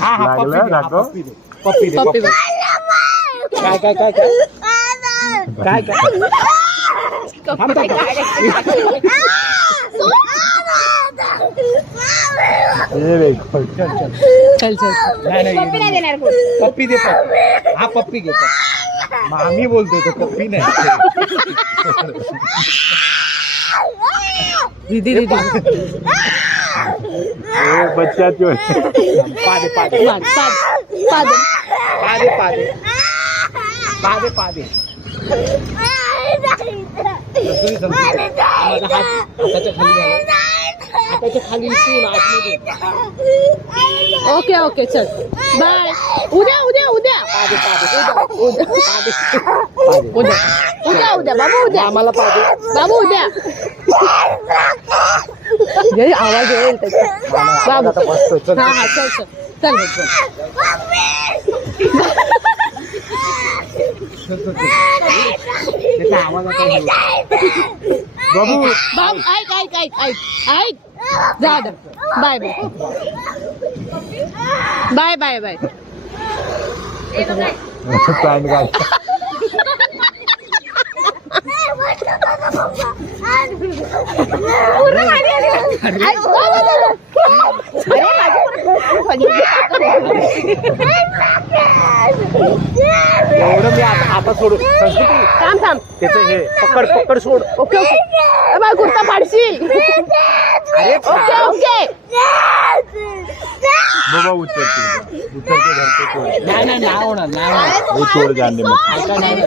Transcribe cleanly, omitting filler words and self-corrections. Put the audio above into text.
हा हा लागलं, पप्पी दे, हा, दाखव. पप्पी दे पप्पी दे पप्पी पप्पी. बघ. काय काय काय काय काय काय थांब, थांब, थांब. ये देखो. चल चल चल चल. नाही पप्पी नाही नाही देणार कोण. पप्पी दे पप्पी. हा पप्पी घे पप्पी. मग आम्ही बोलतोय तो पप्पी नाही. दीदी दीदी. ये बच्चा क्यों पादे पादे पाद पाद पाद. पादे पादे पादे पादे. संस्कृती संस्कृती. माझा हात हाताच्या खाली घाला. हाताच्या खाली इथून आतमध्ये. ओके ओके चल बाय. उद्या उद्या उद्या पादे पादे उद्या पादे पादे उद्या उद्या उद्या बाबू उद्या. आम्हाला पादे. बाबू उद्या. ये आवाज येईल त्याचा. बाबू आता बसतोय. चल हा हा चल चल चल चल. त्याचा आवाज आता येईल. बाबू बाबू ऐक ऐक ऐक ऐक ऐक. जा आता. Bye bye bye bye bye. Pant घाल. एवढं मी आता सोडू. संस्कृती थांब थांब. त्याचं हे पकड पकड सोड. Okay okay. बाय कुर्ता फाडशील. अरे ओके ओके. बाबा उतर के घर पे छोड़. नाही नाही नाही होणार नाही होणार. वो छोड़ जाने मत. ऐका नाही